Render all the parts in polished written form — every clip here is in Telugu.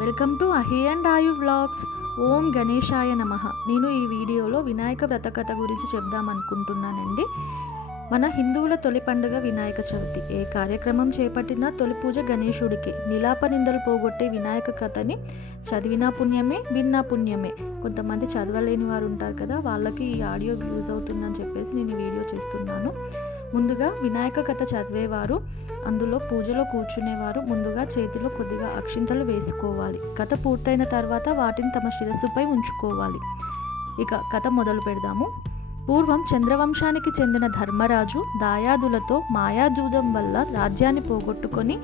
వెల్కమ్ టు అహి అండ్ ఆయు వ్లాగ్స్. ఓం గణేశాయ నమః. నేను ఈ వీడియోలో వినాయక వ్రత కథ గురించి చెప్దామనుకుంటున్నానండి. మన హిందువుల తొలి పండుగ వినాయక చవితి. ఏ కార్యక్రమం చేపట్టినా తొలి పూజ గణేశుడికి. నిలాప నిందలు పోగొట్టే వినాయక కథని చదివినా పుణ్యమే, విన్నా పుణ్యమే. కొంతమంది చదవలేని వారు ఉంటారు కదా, వాళ్ళకి ఈ ఆడియో యూజ్ అవుతుందని చెప్పేసి నేను ఈ వీడియో చేస్తున్నాను. ముందుగా వినాయక కథ చదివేవారు, అందులో పూజలో కూర్చునేవారు ముందుగా చేతిలో కొద్దిగా అక్షింతలు వేసుకోవాలి. కథ పూర్తయిన తర్వాత వాటిని తమ శిరస్సుపై ఉంచుకోవాలి. ఇక కథ మొదలు పెడదాము. పూర్వం చంద్రవంశానికి చెందిన ధర్మరాజు దాయాదులతో మాయాజూదం వల్ల రాజ్యాన్ని పోగొట్టుకొని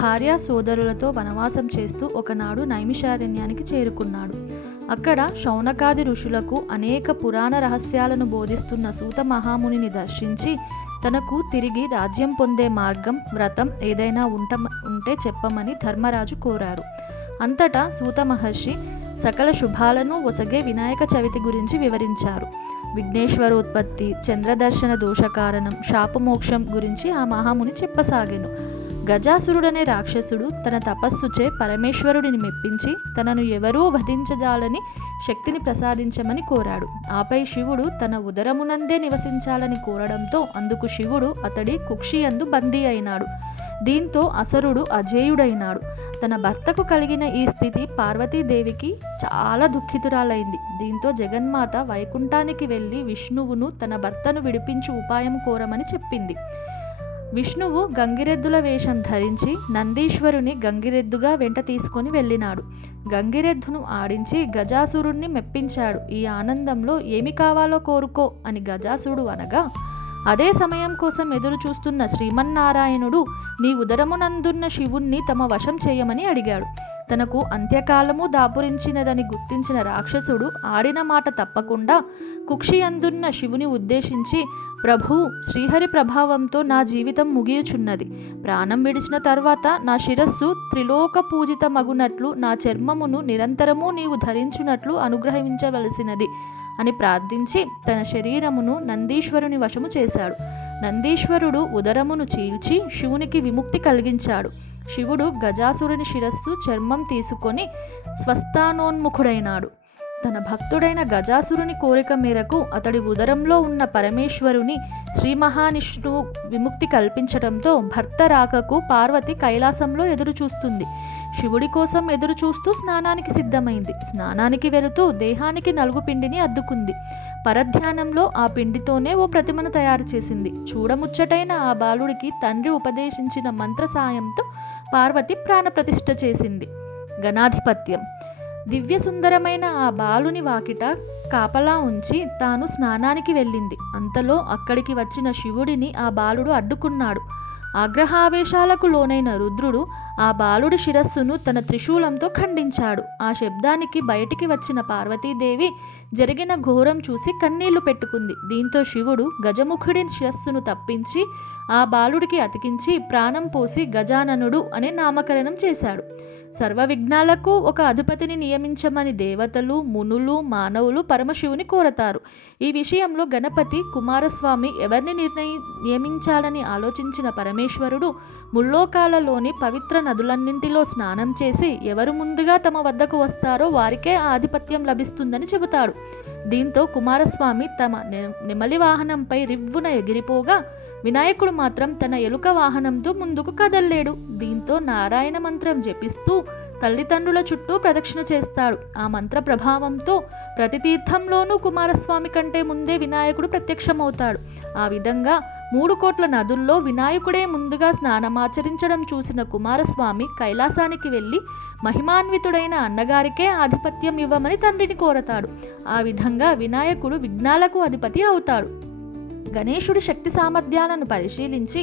భార్యా సోదరులతో వనవాసం చేస్తూ ఒకనాడు నైమిషారణ్యానికి చేరుకున్నాడు. అక్కడ శౌనకాది ఋషులకు అనేక పురాణ రహస్యాలను బోధిస్తున్న సూత మహామునిని దర్శించి తనకు తిరిగి రాజ్యం పొందే మార్గం, వ్రతం ఏదైనా ఉంటే చెప్పమని ధర్మరాజు కోరారు. అంతటా సూత మహర్షి సకల శుభాలను ఒసగే వినాయక చవితి గురించి వివరించారు. విఘ్నేశ్వరోత్పత్తి, చంద్రదర్శన దోష కారణం, శాపమోక్షం గురించి ఆ మహాముని చెప్పసాగెను. గజాసురుడనే రాక్షసుడు తన తపస్సుచే పరమేశ్వరుడిని మెప్పించి తనను ఎవరూ వధించజాలని శక్తిని ప్రసాదించమని కోరాడు. ఆపై శివుడు తన ఉదరమునందే నివసించాలని కోరడంతో అందుకు శివుడు అతడి కుక్షియందు బందీ అయినాడు. దీంతో అసురుడు అజేయుడైనాడు. తన భర్తకు కలిగిన ఈ స్థితి పార్వతీదేవికి చాలా దుఃఖితురాలైంది. దీంతో జగన్మాత వైకుంఠానికి వెళ్ళి విష్ణువును తన భర్తను విడిపించు ఉపాయం కోరమని చెప్పింది. విష్ణువు గంగిరెద్దుల వేషం ధరించి నందీశ్వరుని గంగిరెద్దుగా వెంట తీసుకొని వెళ్ళినాడు. గంగిరెద్దును ఆడించి గజాసురుణ్ణి మెప్పించాడు. ఈ ఆనందంలో ఏమి కావాలో కోరుకో అని గజాసురుడు అనగా, అదే సమయం కోసం ఎదురు చూస్తున్న శ్రీమన్నారాయణుడు నీ ఉదరమునందున్న శివుణ్ణి తమ వశం చేయమని అడిగాడు. తనకు అంత్యకాలము దాపురించినదని గుర్తించిన రాక్షసుడు ఆడిన మాట తప్పకుండా కుక్షియందున్న శివుని ఉద్దేశించి, ప్రభు, శ్రీహరి ప్రభావంతో నా జీవితం ముగియుచున్నది. ప్రాణం విడిచిన తర్వాత నా శిరస్సు త్రిలోక పూజిత మగునట్లు నా చర్మమును నిరంతరము నీవు ధరించునట్లు అనుగ్రహించవలసినది అని ప్రార్థించి తన శరీరమును నందీశ్వరుని వశము చేశాడు. నందీశ్వరుడు ఉదరమును చీల్చి శివునికి విముక్తి కలిగించాడు. శివుడు గజాసురుని శిరస్సు, చర్మం తీసుకొని స్వస్థానోన్ముఖుడైనాడు. తన భక్తుడైన గజాసురుని కోరిక మేరకు అతడి ఉదరంలో ఉన్న పరమేశ్వరుని శ్రీ మహావిష్ణువు విముక్తి కల్పించడంతో భర్త రాకకు పార్వతి కైలాసంలో ఎదురు చూస్తుంది. శివుడి కోసం ఎదురు చూస్తూ స్నానానికి సిద్ధమైంది. స్నానానికి వెళుతూ దేహానికి నలుగు పిండిని అద్దుకుంది. పరధ్యానంలో ఆ పిండితోనే ఓ ప్రతిమను తయారు చేసింది. చూడముచ్చటైన ఆ బాలుడికి తండ్రి ఉపదేశించిన మంత్ర సాయంతో పార్వతి ప్రాణప్రతిష్ఠ చేసింది. గణాధిపత్యం. దివ్య సుందరమైన ఆ బాలుని వాకిట కాపలా ఉంచి తాను స్నానానికి వెళ్ళింది. అంతలో అక్కడికి వచ్చిన శివుడిని ఆ బాలుడు అడ్డుకున్నాడు. ఆగ్రహావేశాలకు లోనైన రుద్రుడు ఆ బాలుడి శిరస్సును తన త్రిశూలంతో ఖండించాడు. ఆ శబ్దానికి బయటికి వచ్చిన పార్వతీదేవి జరిగిన ఘోరం చూసి కన్నీళ్లు పెట్టుకుంది. దీంతో శివుడు గజముఖుడి శిరస్సును తప్పించి ఆ బాలుడికి అతికించి ప్రాణం పోసి గజాననుడు అనే నామకరణం చేశాడు. సర్వ విఘ్నాలకు ఒక అధిపతిని నియమించమని దేవతలు, మునులు, మానవులు పరమశివుని కోరతారు. ఈ విషయంలో గణపతి కుమారస్వామి ఎవరిని నియమించాలని ఆలోచించిన పరమేశ్వరుడు ముల్లోకాలలోని పవిత్ర నదులన్నింటిలో స్నానం చేసి ఎవరు ముందుగా తమ వద్దకు వస్తారో వారికే ఆ ఆధిపత్యం లభిస్తుందని చెబుతాడు. దీంతో కుమారస్వామి తమ నెమలి వాహనంపై రివ్వున ఎగిరిపోగా వినాయకుడు మాత్రం తన ఎలుక వాహనంతో ముందుకు కదల్లేడు. దీంతో నారాయణ మంత్రం జపిస్తూ తల్లిదండ్రుల చుట్టూ ప్రదక్షిణ చేస్తాడు. ఆ మంత్ర ప్రభావంతో ప్రతి తీర్థంలోనూ కుమారస్వామి కంటే ముందే వినాయకుడు ప్రత్యక్షమవుతాడు. ఆ విధంగా 3 కోట్ల నదుల్లో వినాయకుడే ముందుగా స్నానమాచరించడం చూసిన కుమారస్వామి కైలాసానికి వెళ్ళి మహిమాన్వితుడైన అన్నగారికే ఆధిపత్యం ఇవ్వమని తండ్రిని కోరతాడు. ఆ విధంగా వినాయకుడు విఘ్నాలకు అధిపతి అవుతాడు. గణేశుడి శక్తి సామర్థ్యాలను పరిశీలించి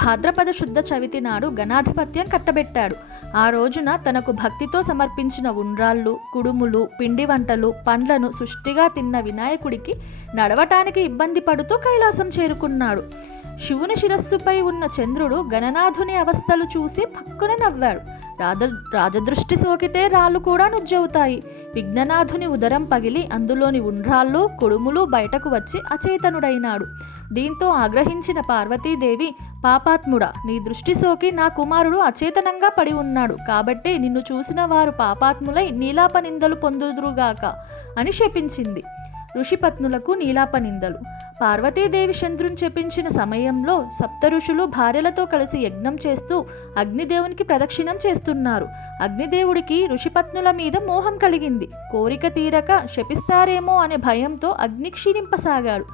భాద్రపద శుద్ధ చవితి నాడు గణాధిపత్యం కట్టబెట్టాడు. ఆ రోజున తనకు భక్తితో సమర్పించిన ఉండ్రాళ్ళు, కుడుములు, పిండి వంటలు, పండ్లను సుష్టిగా తిన్న వినాయకుడికి నడవటానికి ఇబ్బంది పడుతూ కైలాసం చేరుకున్నాడు. శివుని శిరస్సుపై ఉన్న చంద్రుడు గణనాథుని అవస్థలు చూసి పక్కున నవ్వాడు. రాజదృష్టి సోకితే రాళ్ళు కూడా నుజ్జవుతాయి. విఘ్ననాథుని ఉదరం పగిలి అందులోని ఉండ్రాళ్ళు కొడుములు బయటకు వచ్చి అచేతనుడైనాడు. దీంతో ఆగ్రహించిన పార్వతీదేవి, పాపాత్ముడా, నీ దృష్టి సోకి నా కుమారుడు అచేతనంగా పడి ఉన్నాడు, కాబట్టి నిన్ను చూసిన వారు పాపాత్ములై నీలాపనిందలు పొందుదురుగాక అని శపించింది. ఋషిపత్నులకు నీలాపనిందలు. పార్వతీదేవి చంద్రుని చెప్పించిన సమయంలో సప్త ఋషులు భార్యలతో కలిసి యజ్ఞం చేస్తూ అగ్నిదేవునికి ప్రదక్షిణం చేస్తున్నారు. అగ్నిదేవుడికి ఋషిపత్నుల మీద మోహం కలిగింది. కోరిక తీరక శపిస్తారేమో అనే భయంతో అగ్ని క్షీణింపసాగాడు.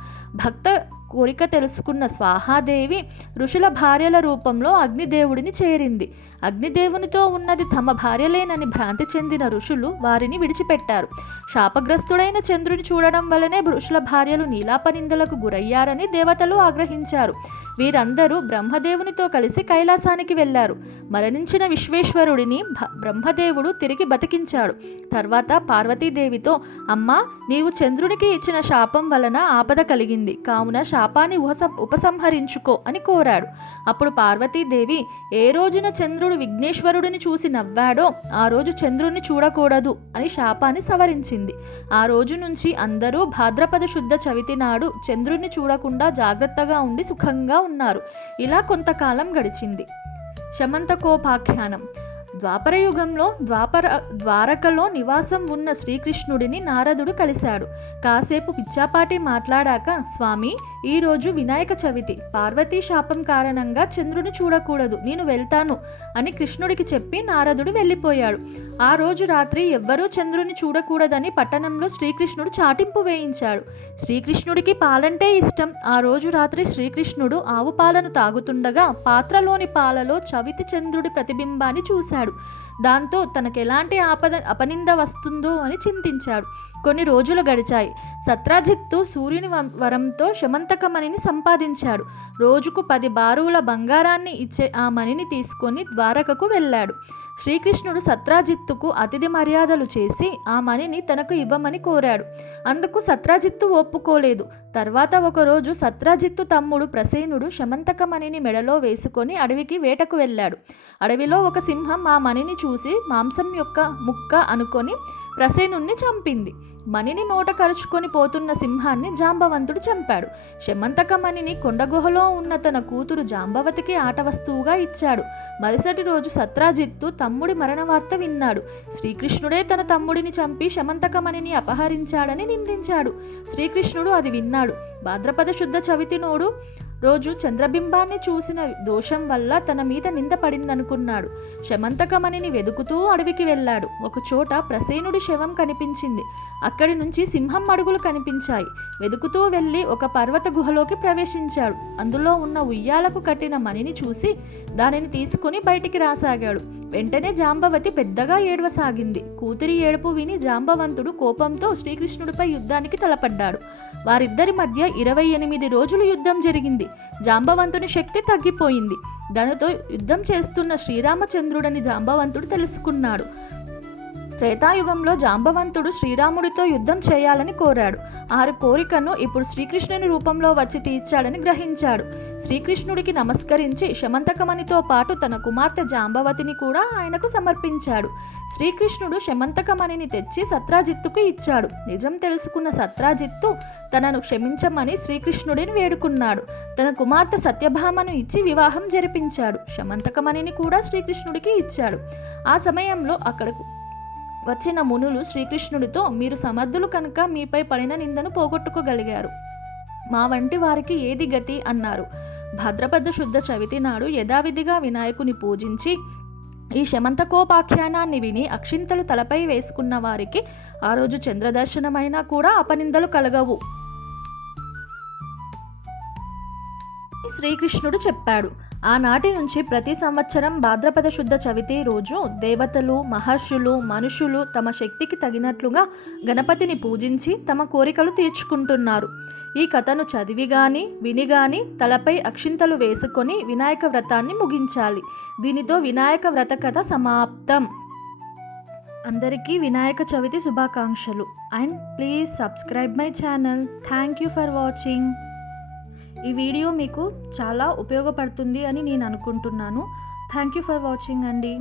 భక్త కోరిక తెలుసుకున్న స్వాహాదేవి ఋషుల భార్యల రూపంలో అగ్నిదేవుడిని చేరింది. అగ్నిదేవునితో ఉన్నది తమ భార్యలేనని భ్రాంతి చెందిన ఋషులు వారిని విడిచిపెట్టారు. శాపగ్రస్తుడైన చంద్రుని చూడడం వల్లనే ఋషుల భార్యలు నీలాపనిందలకు గురయ్యారని దేవతలు ఆగ్రహించారు. వీరందరూ బ్రహ్మదేవునితో కలిసి కైలాసానికి వెళ్లారు. మరణించిన విశ్వేశ్వరుడిని బ్రహ్మదేవుడు తిరిగి బతికించాడు. తర్వాత పార్వతీదేవితో, అమ్మా, నీవు చంద్రునికి ఇచ్చిన శాపం వలన ఆపద కలిగింది, కావున శాపాన్ని ఉపసంహరించుకో అని కోరాడు. అప్పుడు పార్వతీదేవి, ఏ రోజున చంద్రుడు విఘ్నేశ్వరుడిని చూసి నవ్వాడో ఆ రోజు చంద్రుడిని చూడకూడదు అని శాపాన్ని సవరించింది. ఆ రోజు నుంచి అందరూ భాద్రపద శుద్ధ చవితి నాడు చంద్రుడిని చూడకుండా జాగ్రత్తగా ఉండి సుఖంగా ఉన్నారు. ఇలా కొంతకాలం గడిచింది. శమంతకోపాఖ్యానం. ద్వాపరయుగంలో ద్వారకలో నివాసం ఉన్న శ్రీకృష్ణుడిని నారదుడు కలిశాడు. కాసేపు పిచ్చాపాటి మాట్లాడాక, స్వామి, ఈరోజు వినాయక చవితి, పార్వతీ శాపం కారణంగా చంద్రుని చూడకూడదు, నేను వెళ్తాను అని కృష్ణుడికి చెప్పి నారదుడు వెళ్ళిపోయాడు. ఆ రోజు రాత్రి ఎవ్వరూ చంద్రుని చూడకూడదని పట్టణంలో శ్రీకృష్ణుడు చాటింపు వేయించాడు. శ్రీకృష్ణుడికి పాలంటే ఇష్టం. ఆ రోజు రాత్రి శ్రీకృష్ణుడు ఆవు పాలను తాగుతుండగా పాత్రలోని పాలలో చవితి చంద్రుడి ప్రతిబింబాన్ని చూశాడు. దాంతో తనకెలాంటి అపనింద వస్తుందో అని చింతించాడు. కొన్ని రోజులు గడిచాయి. సత్రాజిత్తు సూర్యుని వరంతో శమంతకమణిని సంపాదించాడు. రోజుకు 10 బారుల బంగారాన్ని ఇచ్చే ఆ మణిని తీసుకొని ద్వారకకు వెళ్ళాడు. శ్రీకృష్ణుడు సత్రాజిత్తుకు అతిథి మర్యాదలు చేసి ఆ మణిని తనకు ఇవ్వమని కోరాడు. అందుకు సత్రాజిత్తు ఒప్పుకోలేదు. తర్వాత ఒకరోజు సత్రాజిత్తు తమ్ముడు ప్రసేనుడు శమంతకమణిని మెడలో వేసుకొని అడవికి వేటకు వెళ్ళాడు. అడవిలో ఒక సింహం ఆ మణిని చూసి మాంసం యొక్క ముక్క అనుకొని ప్రసేనుణ్ణి చంపింది. మణిని నోట కరుచుకొని పోతున్న సింహాన్ని జాంబవంతుడు చంపాడు. శమంతకమణిని కొండగుహలో ఉన్న తన కూతురు జాంబవతికి ఆట వస్తువుగా ఇచ్చాడు. మరుసటి రోజు సత్రాజిత్తు తమ్ముడి మరణ వార్త విన్నాడు. శ్రీకృష్ణుడే తన తమ్ముడిని చంపి శమంతకమణిని అపహరించాడని నిందించాడు. శ్రీకృష్ణుడు అది విన్నాడు. భాద్రపద శుద్ధ చవితి రోజు చంద్రబింబాన్ని చూసిన దోషం వల్ల తన మీద నింద పడిందనుకున్నాడు. శమంతకమణిని వెదుకుతూ అడవికి వెళ్ళాడు. ఒక చోట ప్రసేనుడి శవం కనిపించింది. అక్కడి నుంచి సింహం అడుగులు కనిపించాయి. వెదుకుతూ వెళ్ళి ఒక పర్వత గుహలోకి ప్రవేశించాడు. అందులో ఉన్న ఉయ్యాలకు కట్టిన మణిని చూసి దానిని తీసుకుని బయటికి రాసాగాడు. వెంటనే జాంబవతి పెద్దగా ఏడవసాగింది. కూతురి ఏడుపు విని జాంబవంతుడు కోపంతో శ్రీకృష్ణుడిపై యుద్ధానికి తలపడ్డాడు. వారిద్దరి మధ్య 28 రోజులు యుద్ధం జరిగింది. జాంబవంతుని శక్తి తగ్గిపోయింది. దానితో యుద్ధం చేస్తున్న శ్రీరామచంద్రుడని జాంబవంతుడు తెలుసుకున్నాడు. త్రేతాయుగంలో జాంబవంతుడు శ్రీరాముడితో యుద్ధం చేయాలని కోరాడు. ఆ కోరికను ఇప్పుడు శ్రీకృష్ణుని రూపంలో వచ్చి తీర్చాడని గ్రహించాడు. శ్రీకృష్ణుడికి నమస్కరించి శమంతకమణితో పాటు తన కుమార్తె జాంబవతిని కూడా ఆయనకు సమర్పించాడు. శ్రీకృష్ణుడు శమంతకమణిని తెచ్చి సత్రాజిత్తుకు ఇచ్చాడు. నిజం తెలుసుకున్న సత్రాజిత్తు తనను క్షమించమని శ్రీకృష్ణుడిని వేడుకున్నాడు. తన కుమార్తె సత్యభామను ఇచ్చి వివాహం జరిపించాడు. శమంతకమణిని కూడా శ్రీకృష్ణుడికి ఇచ్చాడు. ఆ సమయంలో అక్కడకు వచ్చిన మునులు శ్రీకృష్ణుడితో, మీరు సమర్థులు కనుక మీపై పడిన నిందను పోగొట్టుకోగలిగారు, మా వంటి వారికి ఏది గతి అన్నారు. భాద్రపద శుద్ధ చవితి నాడు యథావిధిగా వినాయకుని పూజించి ఈ శమంతకోపాఖ్యానాన్ని విని అక్షింతలు తలపై వేసుకున్న వారికి ఆ రోజు చంద్రదర్శనమైనా కూడా అపనిందలు కలగవు శ్రీకృష్ణుడు చెప్పాడు. ఆనాటి నుంచి ప్రతి సంవత్సరం భాద్రపద శుద్ధ చవితి రోజు దేవతలు, మహర్షులు, మనుషులు తమ శక్తికి తగినట్లుగా గణపతిని పూజించి తమ కోరికలు తీర్చుకుంటున్నారు. ఈ కథను చదివి గాని విని గాని తలపై అక్షింతలు వేసుకొని వినాయక వ్రతాన్ని ముగించాలి. దీనితో వినాయక వ్రత కథ సమాప్తం. అందరికీ వినాయక చవితి శుభాకాంక్షలు. And please subscribe my channel. Thank you for watching. ఈ వీడియో మీకు చాలా ఉపయోగపడుతుంది అని నేను అనుకుంటున్నాను. థ్యాంక్ యూ ఫర్ వాచింగ్ అండి.